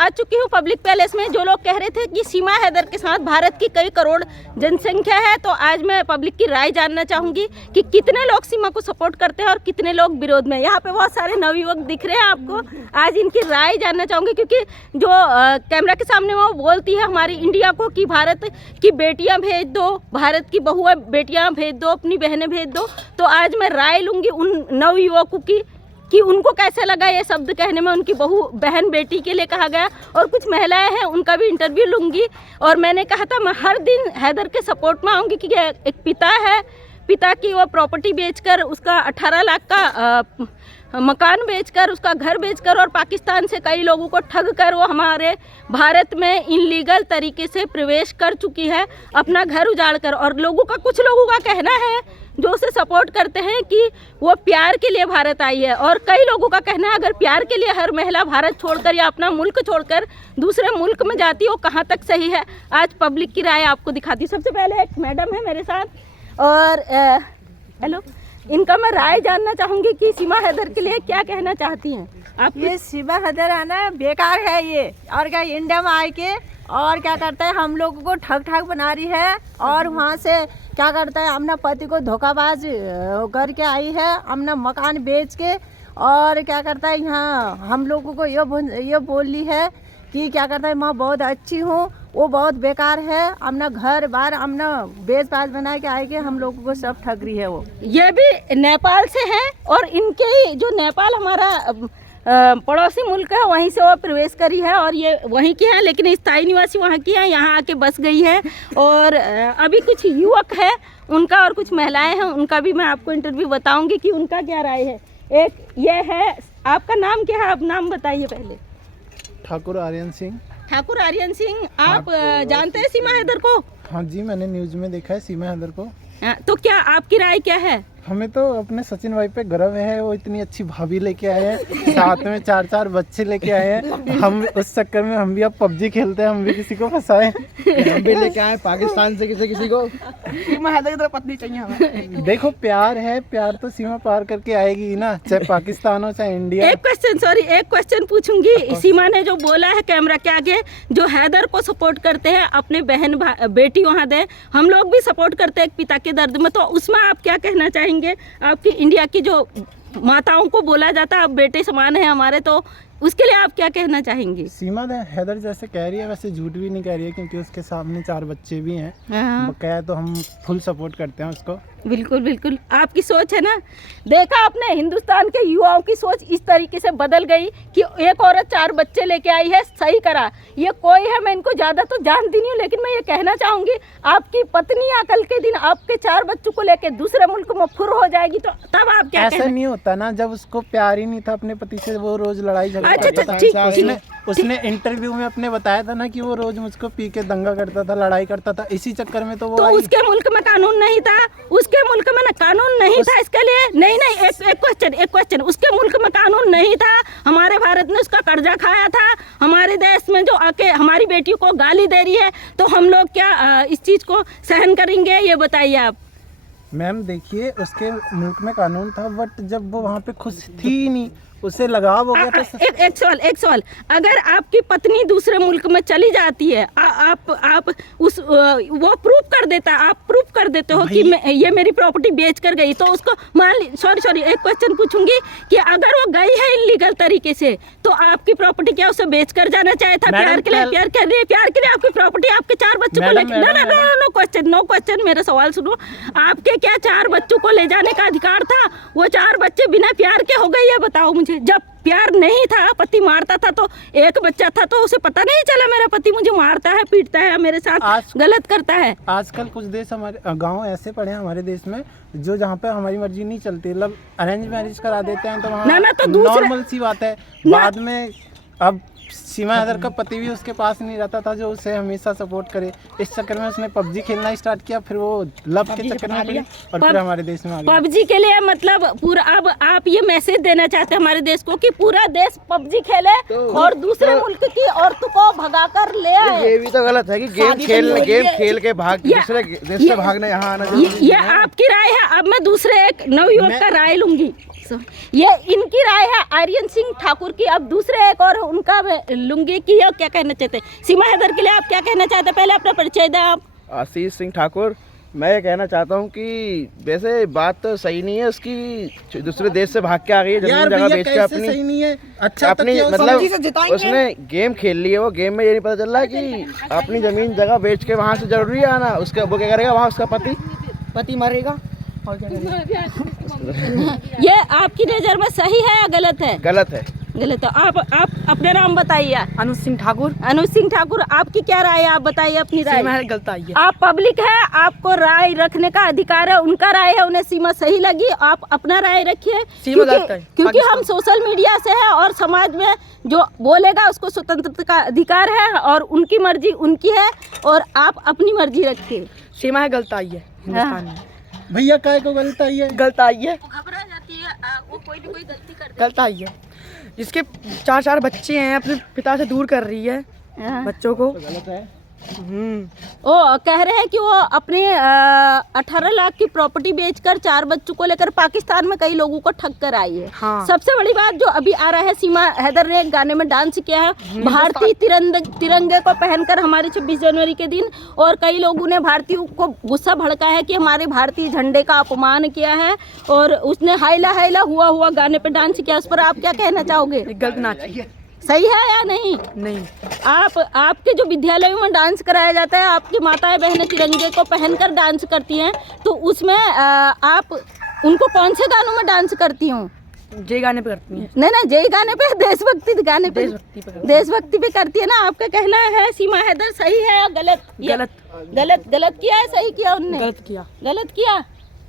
आ चुकी हूँ public palace में। जो लोग कह रहे थे कि सीमा हैदर के साथ भारत की कई करोड़ जनसंख्या है, तो आज मैं पब्लिक की राय जानना चाहूँगी कि कितने लोग सीमा को सपोर्ट करते हैं और कितने लोग विरोध में। यहाँ पे बहुत सारे नवयुवक दिख रहे हैं आपको, आज इनकी राय जानना चाहूँगी, क्योंकि जो कैमरा के सामने वो बोलती है हमारी इंडिया को कि भारत की बेटियाँ भेज दो, भारत की बहुएँ बेटियाँ भेज दो, अपनी बहनें भेज दो। तो आज मैं राय लूँगी उन नवयुवकों की कि उनको कैसे लगा ये शब्द कहने में, उनकी बहू बहन बेटी के लिए कहा गया। और कुछ महिलाएं हैं उनका भी इंटरव्यू लूँगी। और मैंने कहा था मैं हर दिन हैदर के सपोर्ट में आऊँगी, क्योंकि एक पिता है, पिता की वो प्रॉपर्टी बेचकर, उसका 18 लाख का मकान बेचकर, उसका घर बेचकर और पाकिस्तान से कई लोगों को ठग कर वो हमारे भारत में इनलीगल तरीके से प्रवेश कर चुकी है, अपना घर उजाड़ कर। और लोगों का, कुछ लोगों का कहना है जो उसे सपोर्ट करते हैं कि वो प्यार के लिए भारत आई है, और कई लोगों का कहना है अगर प्यार के लिए हर महिला भारत छोड़कर या अपना मुल्क छोड़कर दूसरे मुल्क में जाती है वो कहाँ तक सही है। आज पब्लिक की राय आपको दिखाती हूँ। सबसे पहले एक मैडम है मेरे साथ, और हेलो, इनका मैं राय जानना चाहूँगी कि सीमा हैदर के लिए क्या कहना चाहती हैं आप। ये सीमा हैदर आना बेकार है ये, और क्या इंडिया में आए के और क्या करता है, हम लोगों को ठग ठग बना रही है, और वहाँ से क्या करता है अपना पति को धोखाबाज करके आई है, अपना मकान बेच के। और क्या करता है यहाँ हम लोगों को ये बोल ली है कि क्या करता है मैं बहुत अच्छी हूँ, वो बहुत बेकार है, अपना घर बार अपना बेच बाज बना के आए के हम लोगों को सब ठग रही है वो। ये भी नेपाल से हैं, और इनके ही जो नेपाल हमारा पड़ोसी मुल्क है वहीं से वो प्रवेश करी है, और ये वहीं की है, लेकिन स्थायी निवासी वहाँ की है, यहाँ आके बस गई है। और अभी कुछ युवक है उनका और कुछ महिलाएं हैं उनका भी मैं आपको इंटरव्यू बताऊंगी कि उनका क्या राय है। एक ये है, आपका नाम क्या है, आप नाम बताइए पहले। ठाकुर आर्यन सिंह। ठाकुर आर्यन सिंह, आप जानते हैं सीमा हैदर को? हाँ जी, मैंने न्यूज़ में देखा है सीमा हैदर को। तो क्या आपकी राय क्या है? हमें तो अपने सचिन भाई पे गर्व है, वो इतनी अच्छी भाभी लेके आए हैं, साथ में 4-4 बच्चे लेके आए हैं। हम उस चक्कर में हम भी अब पबजी खेलते हैं, हम भी किसी को फंसाए, हम भी लेके आए पाकिस्तान से किसी को। सीमा हैदर की तरह पत्नी चाहिए हमें। देखो प्यार है, प्यार तो सीमा पार करके आएगी ही ना, चाहे पाकिस्तान हो चाहे इंडिया। एक क्वेश्चन पूछूंगी। सीमा ने जो बोला है कैमरा के आगे, जो हैदर को सपोर्ट करते हैं अपने बहन बेटी वहाँ दे, हम लोग भी सपोर्ट करते हैं एक पिता के दर्द में, तो उसमें आप क्या कहना चाहेंगे? आपकी इंडिया की जो माताओं को बोला जाता है अब बेटे समान है हमारे, तो उसके लिए आप क्या कहना चाहेंगे? सीमा हैदर जैसे कह रही है वैसे झूठ भी नहीं कह रही है, क्योंकि उसके सामने 4 बच्चे भी हैं। बकाया तो हम फुल सपोर्ट करते हैं उसको। बिल्कुल बिल्कुल, आपकी सोच है ना। देखा आपने, हिंदुस्तान के युवाओं की सोच इस तरीके से बदल गई कि एक औरत 4 बच्चे लेके आई है, सही करा। ये कोई है, मैं इनको ज़्यादा तो जानती नहीं हूँ, लेकिन मैं ये कहना चाहूँगी आपकी पत्नी कल के दिन आपके 4 बच्चों को लेके दूसरे मुल्क में फुर हो जाएगी, तो तब आप क्या? ऐसा नहीं होता ना, जब उसको प्यार ही नहीं था अपने पति से, वो रोज लड़ाई झगड़ा अच्छा, ठीक। उसने इंटरव्यू में अपने बताया था ना कि वो रोज मुझको पी के दंगा करता था, लड़ाई करता था, इसी चक्कर में तो वो उसके मुल्क में कानून नहीं था, उसके मुल्क में ना कानून नहीं था इसके लिए। नहीं, एक क्वेश्चन, उसके मुल्क में कानून नहीं था, हमारे भारत ने उसका कर्जा खाया था, हमारे देश में जो आके हमारी बेटियों को गाली दे रही है, तो हम लोग क्या इस चीज को सहन करेंगे? ये बताइए आप। मैम देखिए, उसके मुल्क में कानून था, बट जब वो वहाँ पे खुश थी ही नहीं, उससे लगाव हो गया था। एक सवाल, अगर आपकी पत्नी दूसरे मुल्क में चली जाती है, आप उस वो प्रूफ कर देता, आप प्रूफ कर देते हो कि ये मेरी प्रॉपर्टी बेच कर गई, तो उसको मान ली, सॉरी एक क्वेश्चन पूछूंगी कि अगर वो गई है इलीगल तरीके से, तो आपकी प्रॉपर्टी क्या उसे बेच कर जाना चाहिए था? प्यार के लिए आपकी प्रॉपर्टी, आपके 4 बच्चों को लेकर। नो क्वेश्चन, मेरा सवाल सुनो। आपके क्या 4 बच्चों को ले जाने का अधिकार था? वो 4 बच्चे बिना प्यार के हो गए, ये बताओ मुझे। जब प्यार नहीं था, पति मारता था, तो एक बच्चा था, तो उसे पता नहीं चला मेरा पति मुझे मारता है, पीटता है, मेरे साथ गलत करता है। आजकल कुछ देश, हमारे गांव ऐसे पड़े हैं हमारे देश में, जो जहाँ पे हमारी मर्जी नहीं चलती, मतलब अरेंज मैरिज करा देते हैं, तो वहाँ तो नॉर्मल सी बात है। बाद में अब सीमा हैदर का पति भी उसके पास नहीं रहता था जो उसे हमेशा सपोर्ट करे, इस चक्कर में उसने पबजी खेलना स्टार्ट किया, फिर वो लव के चक्कर में पड़ी और फिर हमारे देश में आ गई। पबजी के लिए मतलब पूरा, अब आप ये मैसेज देना चाहते हैं हमारे देश को कि पूरा देश पबजी खेले और दूसरे मुल्क की औरतों को भगा कर ले आए? ये भी तो गलत है कि गेम खेल के भाग दूसरे देश से भागना यहाँ आना। ये आपकी राय है। अब मैं दूसरे एक नवयुवक का राय लूंगी। ये इनकी राय है आर्यन सिंह ठाकुर की। अब दूसरे एक और उनका लूंगी कि ये क्या कहना चाहते हैं। सीमा हैदर के लिए आप क्या कहना चाहते हैं? पहले अपना परिचय दें आप। आशीष सिंह ठाकुर। मैं ये कहना चाहता हूँ कि वैसे बात तो सही नहीं है उसकी, दूसरे देश से भाग के आ गई है, जमीन जगह बेच के अपनी सही नहीं है। अच्छा अपनी मतलब उसने गेम खेल ली है, वो गेम में ये नहीं पता चल रहा है कि अपनी जमीन जगह बेच के वहाँ से जरूरी है आना। उसका वो क्या करेगा, वहाँ उसका पति मरेगा और क्या करेगा। ये आपकी नज़र में सही है या गलत है? गलत है। गलत है। आप अपना नाम बताइए। अनुज सिंह ठाकुर। अनुज सिंह ठाकुर, आपकी क्या राय है? आप बताइए अपनी राय। सीमा गलत आई है। आप पब्लिक है, आपको राय रखने का अधिकार है। उनका राय है, उन्हें सीमा सही लगी, आप अपना राय रखिए। क्योंकि हम सोशल मीडिया से है और समाज में जो बोलेगा उसको स्वतंत्रता का अधिकार है और उनकी मर्जी उनकी है और आप अपनी मर्जी रखिए। सीमा गलत आई है हिंदुस्तान में। भैया काय को गलत आई है? गलत आई है, घबरा जाती है वो, कोई भी कोई गलती कर गलत आई है। जिसके 4 बच्चे हैं, अपने पिता से दूर कर रही है बच्चों को। गलत है। वो कह रहे हैं कि वो अपने 18 लाख की प्रॉपर्टी बेचकर 4 बच्चों को लेकर पाकिस्तान में कई लोगों को ठग कर आई है। हाँ। सबसे बड़ी बात जो अभी आ रहा है, सीमा हैदर ने एक गाने में डांस किया है भारतीय तिरंगे को पहनकर हमारे 26 जनवरी के दिन, और कई लोगों ने भारतीयों को गुस्सा भड़का है कि हमारे भारतीय झंडे का अपमान किया है और उसने हाइला हाइला हुआ गाने पे डांस किया। उस पर आप क्या कहना चाहोगे? गलत नाच सही है या नहीं? नहीं। आपके जो विद्यालयों में डांस कराया जाता है, आपकी माताएं बहनें तिरंगे को पहनकर डांस करती हैं, तो उसमें आप उनको कौन से गानों में डांस करती हो? जय गाने पे करती हैं। नहीं, जय गाने पे, देशभक्ति गाने पे, देशभक्ति पे करती है ना। आपका कहना है सीमा हैदर सही है या गलत? गलत किया है, सही किया उनने? गलत किया।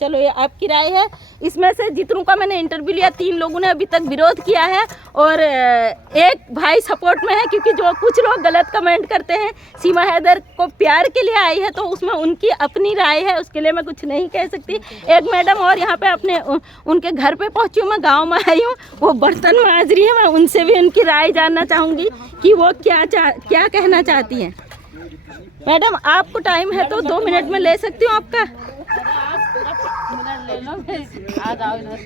चलो ये आपकी राय है। इसमें से जितनों का मैंने इंटरव्यू लिया 3 लोगों ने अभी तक विरोध किया है और एक भाई सपोर्ट में है, क्योंकि जो कुछ लोग गलत कमेंट करते हैं सीमा हैदर को प्यार के लिए आई है तो उसमें उनकी अपनी राय है, उसके लिए मैं कुछ नहीं कह सकती। एक मैडम और यहाँ पे अपने उनके घर पे पहुँची हूँ, मैं गाँव में आई हूँ, वो बर्तन मांज रही है। मैं उनसे भी उनकी राय जानना चाहूँगी कि वो क्या कहना चाहती हैं। मैडम आपको टाइम है तो 2 मिनट में ले सकती हूँ आपका?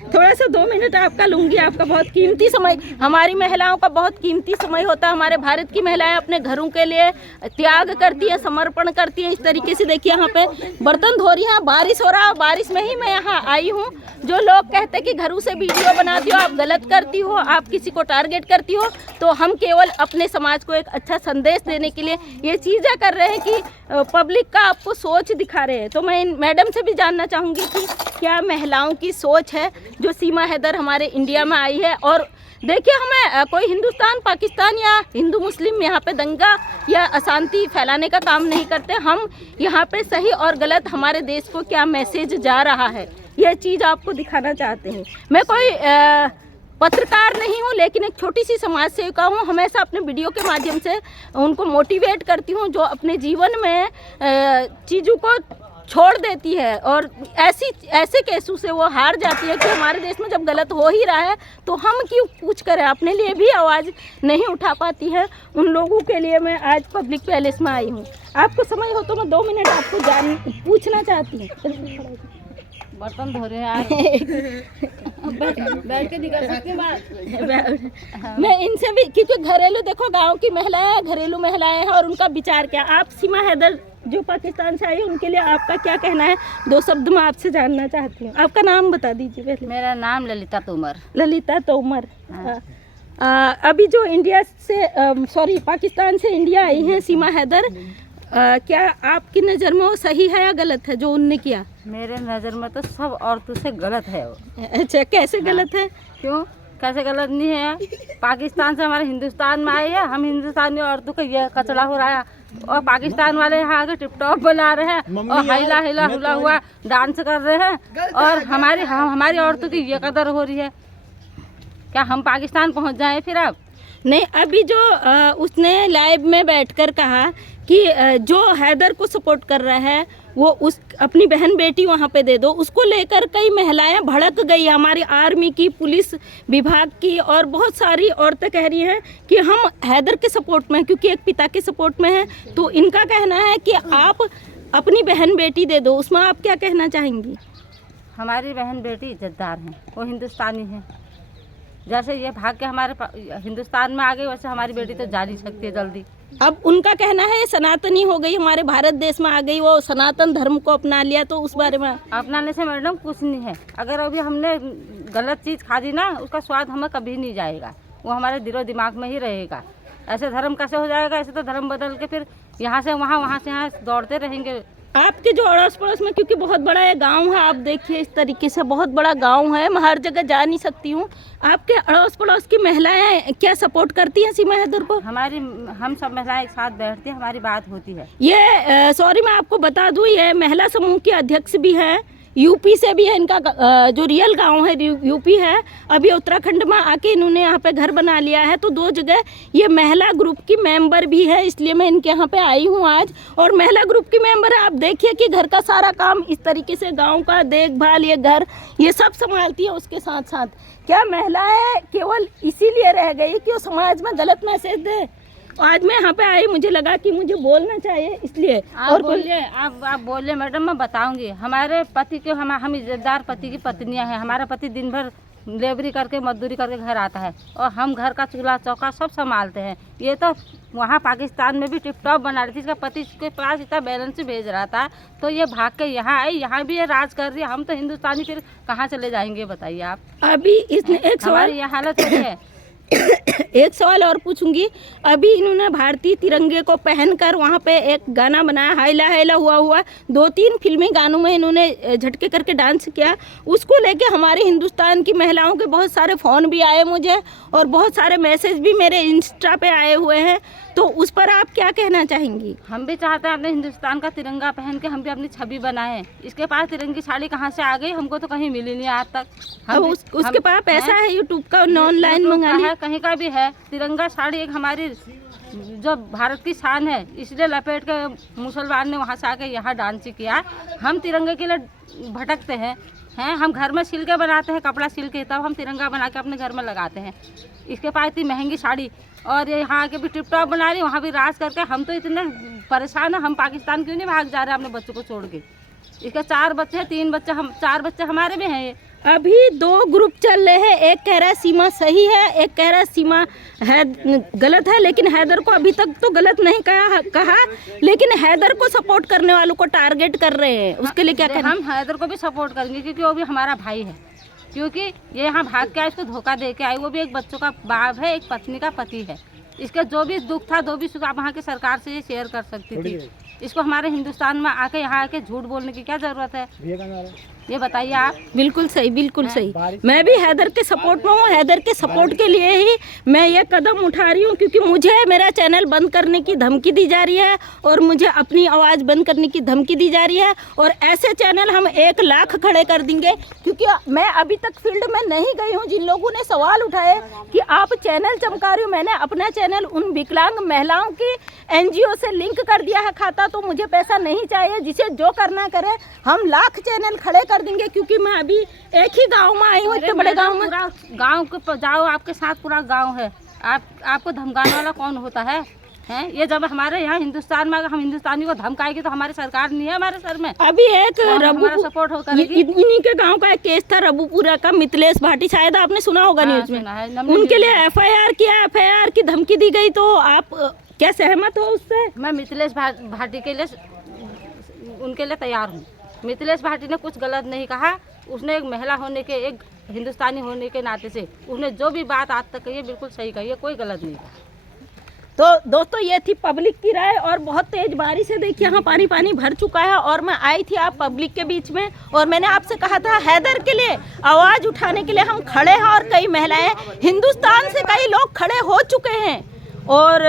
थोड़ा सा 2 मिनट आपका लूंगी। आपका बहुत कीमती समय, हमारी महिलाओं का बहुत कीमती समय होता है। हमारे भारत की महिलाएं अपने घरों के लिए त्याग करती है, समर्पण करती है। इस तरीके से देखिए यहाँ पे बर्तन धो रही हैं, बारिश हो रहा है, बारिश में ही मैं यहाँ आई हूँ। जो लोग कहते हैं कि घरों से वीडियो बनाती हो, आप गलत करती हो, आप किसी को टारगेट करती हो, तो हम केवल अपने समाज को एक अच्छा संदेश देने के लिए ये चीज़ें कर रहे हैं कि पब्लिक का आपको सोच दिखा रहे हैं। तो मैं इन मैडम से भी जानना चाहूँगी कि क्या महिलाओं की सोच है जो सीमा हैदर हमारे इंडिया में आई है। और देखिए, हमें कोई हिंदुस्तान पाकिस्तान या हिंदू मुस्लिम यहाँ पे दंगा या अशांति फैलाने का काम नहीं करते। हम यहाँ पे सही और गलत हमारे देश को क्या मैसेज जा रहा है यह चीज़ आपको दिखाना चाहते हैं। मैं कोई पत्रकार नहीं हूँ, लेकिन एक छोटी सी समाज सेविका हूँ। हमेशा अपने वीडियो के माध्यम से उनको मोटिवेट करती हूँ जो अपने जीवन में चीज़ों को छोड़ देती है और ऐसे केसों से वो हार जाती है कि हमारे देश में जब गलत हो ही रहा है तो हम क्यों कुछ करें। अपने लिए भी आवाज़ नहीं उठा पाती है, उन लोगों के लिए मैं आज पब्लिक पैलेस में आई हूँ। आपको समय हो तो मैं 2 मिनट आपको पूछना चाहती हूँ। बर्तन धो रहे हैं बैठ के निकल सकते हैं। मैं इनसे भी, क्योंकि घरेलू, देखो गांव की महिलाएं घरेलू महिलाएं हैं और उनका विचार क्या। आप सीमा हैदर जो पाकिस्तान से आई है उनके लिए आपका क्या कहना है? 2 शब्द मैं आपसे जानना चाहती हूँ। आपका नाम बता दीजिए पहले। मेरा नाम ललिता तोमर। ललिता तोमर। अभी जो इंडिया से पाकिस्तान से इंडिया आई हैं सीमा हैदर, क्या आपकी नज़र में वो सही है या गलत है जो उनने किया? मेरे नज़र में तो सब औरतों से गलत है वो। अच्छा, कैसे गलत है? क्यों? कैसे गलत नहीं है? पाकिस्तान से हमारे हिंदुस्तान में आई है, हम हिंदुस्तानी औरतों का ये कचड़ा हो रहा है और पाकिस्तान वाले यहाँ आके टिप टॉप बना रहे हैं और हाइला हिला हुला हुआ डांस कर रहे हैं और हमारी औरतों की ये कदर हो रही है। क्या हम पाकिस्तान पहुँच जाएं फिर? अब नहीं, अभी जो उसने लाइव में बैठकर कहा कि जो हैदर को सपोर्ट कर रहा है वो उस अपनी बहन बेटी वहाँ पे दे दो, उसको लेकर कई महिलाएं भड़क गई। हमारी आर्मी की, पुलिस विभाग की और बहुत सारी औरतें कह रही हैं कि हम हैदर के सपोर्ट में हैं, क्योंकि एक पिता के सपोर्ट में हैं। तो इनका कहना है कि आप अपनी बहन बेटी दे दो। उसमें आप क्या कहना चाहेंगी? हमारी बहन बेटी इज्जतदार हैं, वो हिंदुस्तानी है। जैसे ये भाग के हमारे हिंदुस्तान में आ गई, वैसे हमारी बेटी तो जा नहीं सकती है जल्दी। अब उनका कहना है सनातनी हो गई, हमारे भारत देश में आ गई, वो सनातन धर्म को अपना लिया, तो उस बारे में अपनाने से मैडम कुछ नहीं है। अगर अभी हमने गलत चीज़ खा दी ना, उसका स्वाद हमें कभी नहीं जाएगा, वो हमारे दिलो दिमाग में ही रहेगा। ऐसे धर्म कैसे हो जाएगा? ऐसे तो धर्म बदल के फिर यहाँ से वहाँ से यहाँ दौड़ते रहेंगे। आपके जो अड़ोस पड़ोस में, क्योंकि बहुत बड़ा ये गांव है, आप देखिए इस तरीके से बहुत बड़ा गांव है, मैं हर जगह जा नहीं सकती हूँ। आपके अड़ोस पड़ोस की महिलाएं क्या सपोर्ट करती हैं सीमा हैदर को? हम सब महिलाएं एक साथ बैठती हैं, हमारी बात होती है। ये सॉरी मैं आपको बता दूं, ये महिला समूह के अध्यक्ष भी हैं, यूपी से भी है, इनका जो रियल गांव है यूपी है। अभी उत्तराखंड में आके इन्होंने यहाँ पे घर बना लिया है, तो 2 जगह ये महिला ग्रुप की मेंबर भी है, इसलिए मैं इनके यहाँ पे आई हूँ आज। और महिला ग्रुप की मेंबर है, आप देखिए कि घर का सारा काम इस तरीके से, गांव का देखभाल, ये घर, ये सब संभालती है। उसके साथ साथ क्या महिलाएं केवल इसीलिए रह गई कि वो समाज में गलत मैसेज दे? आज मैं यहाँ पे आई, मुझे लगा कि मुझे बोलना चाहिए, इसलिए। और बोलिए, आप बोलिए मैडम, मैं बताऊंगी। हमारे पति के हम इज्जतदार पति की पत्नियां हैं। हमारा पति दिन भर लेबरी करके मजदूरी करके घर आता है और हम घर का चूल्हा चौका सब संभालते हैं। ये तो वहाँ पाकिस्तान में भी टिप टॉप बना रही थी, इसका पति के पास इतना बैलेंस भेज रहा था, तो ये भाग के यहाँ आई, यहाँ भी ये राज कर रही है। हम तो हिंदुस्तानी फिर कहाँ चले जाएंगे बताइए आप? अभी इसने एक सवाल, ये हालत हो है। एक सवाल और पूछूंगी। अभी इन्होंने भारतीय तिरंगे को पहनकर वहाँ पे एक गाना बनाया, हाइला हाइला हुआ 2-3 फिल्मी गानों में इन्होंने झटके करके डांस किया। उसको लेके हमारे हिंदुस्तान की महिलाओं के बहुत सारे फ़ोन भी आए मुझे, और बहुत सारे मैसेज भी मेरे इंस्टा पे आए हुए हैं, तो उस पर आप क्या कहना चाहेंगी? हम भी चाहते हैं अपने हिंदुस्तान का तिरंगा पहन के हम भी अपनी छवि बनाएं। इसके पास तिरंगी साड़ी कहाँ से आ गई? हमको तो कहीं मिली नहीं आज तक। उसके पास पैसा है यूट्यूब का, ऑनलाइन मंगा लिया, कहीं का भी है। तिरंगा साड़ी एक हमारी जो भारत की शान है, इसलिए लपेट के मुसलमान ने वहाँ से आके यहाँ डांस किया। हम तिरंगे के लिए भटकते हैं, हम घर में सिल के बनाते हैं, कपड़ा सिल के, तब हम तिरंगा बना के अपने घर में लगाते हैं। इसके पास इतनी महंगी साड़ी, और ये यहाँ के भी टिप टॉप बना रही, वहाँ भी राज करके। हम तो इतने परेशान हैं, हम पाकिस्तान क्यों नहीं भाग जा रहे अपने बच्चों को छोड़ के? इसके 4 बच्चे हैं, 3 बच्चे, 4 बच्चे हमारे भी हैं। ये अभी 2 ग्रुप चल रहे हैं, एक कह रहा है सीमा सही है, एक कह रहा है सीमा है गलत है। लेकिन हैदर को अभी तक तो गलत नहीं कहा, लेकिन हैदर को सपोर्ट करने वालों को टारगेट कर रहे हैं, उसके लिए क्या करें? हम हैदर को भी सपोर्ट करेंगे, क्योंकि वो भी हमारा भाई है। क्योंकि ये यहाँ भाग के आए, इसको धोखा दे के आए, वो भी एक बच्चों का बाप है, एक पत्नी का पति है। इसका जो भी दुख था, जो भी सुख, आप वहाँ की सरकार से ये शेयर कर सकती थी। इसको हमारे हिंदुस्तान में आके यहाँ आके झूठ बोलने की क्या जरूरत है? ये बताइए आप। बिल्कुल सही, बिल्कुल सही। मैं भी हैदर के सपोर्ट में हूँ, हैदर के सपोर्ट के लिए ही मैं ये कदम उठा रही हूँ, क्योंकि मुझे मेरा चैनल बंद करने की धमकी दी जा रही है, और मुझे अपनी आवाज़ बंद करने की धमकी दी जा रही है। और ऐसे चैनल हम 1 लाख खड़े कर देंगे, क्योंकि मैं अभी तक फील्ड में नहीं गई हूँ। जिन लोगों ने सवाल उठाए कि आप चैनल चमका रही हो, मैंने अपना चैनल उन विकलांग महिलाओं की NGO से लिंक कर दिया है खाता, तो मुझे पैसा नहीं चाहिए, जिसे जो करना करे। हम लाख चैनल खड़े कर देंगे, क्योंकि मैं अभी एक ही गांव में आई हूँ, इतने बड़े गांव में। गांव के जाओ, आपके साथ पूरा गांव है, आपको धमकाने वाला कौन होता है? ये जब हमारे यहाँ हिंदुस्तान में, अगर हम हिंदुस्तानी को धमकाएंगे तो हमारी सरकार नहीं है हमारे सर में। अभी एक सपोर्ट होगा, इन्हीं के गांव का एक केस था रबूपुरा का, मिथिलेश भाटी, शायद आपने सुना होगा न्यूज में। उनके लिए FIR किया, FIR की धमकी दी गई, तो आप क्या सहमत हो उससे? मैं मिथिलेश भाटी के लिए, उनके लिए तैयार हूँ। मिथिलेश भाटी ने कुछ गलत नहीं कहा। उसने एक महिला होने के, एक हिंदुस्तानी होने के नाते से उसने जो भी बात आज तक कही है बिल्कुल सही कही है, कोई गलत नहीं कहा। तो दोस्तों, ये थी पब्लिक की राय। और बहुत तेज बारिश है, देखिए यहाँ पानी भर चुका है, और मैं आई थी आप पब्लिक के बीच में, और मैंने आपसे कहा था हैदर के लिए आवाज़ उठाने के लिए हम खड़े हैं, और कई महिलाएं, हिंदुस्तान से कई लोग खड़े हो चुके हैं। और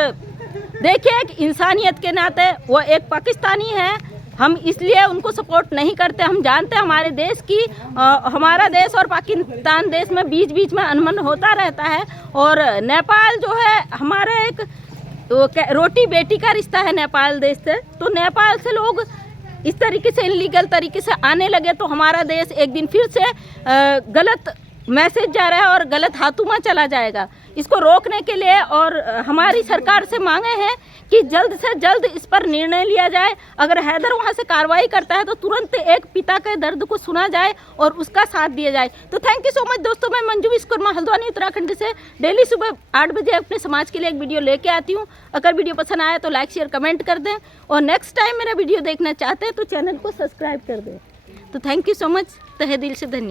देखिए, एक इंसानियत के नाते वो एक पाकिस्तानी है, हम इसलिए उनको सपोर्ट नहीं करते। हम जानते हैं हमारे देश की, हमारा देश और पाकिस्तान देश में बीच बीच में अनबन होता रहता है। और नेपाल जो है हमारा एक रोटी बेटी का रिश्ता है नेपाल देश से, तो नेपाल से लोग इस तरीके से इलीगल तरीके से आने लगे, तो हमारा देश एक दिन फिर से गलत मैसेज जा रहा है और गलत हाथों में चला जाएगा। इसको रोकने के लिए और हमारी सरकार से मांगे हैं कि जल्द से जल्द इस पर निर्णय लिया जाए। अगर हैदर वहाँ से कार्रवाई करता है तो तुरंत एक पिता के दर्द को सुना जाए और उसका साथ दिया जाए। तो थैंक यू सो मच दोस्तों, मैं मंजू विश्वकर्मा हल्द्वानी उत्तराखंड से डेली सुबह 8 बजे अपने समाज के लिए एक वीडियो लेके आती हूँ। अगर वीडियो पसंद आया तो लाइक शेयर कमेंट कर दें और नेक्स्ट टाइम मेरा वीडियो देखना चाहते हैं तो चैनल को सब्सक्राइब कर दें। तो थैंक यू सो मच, तहे दिल से धन्यवाद।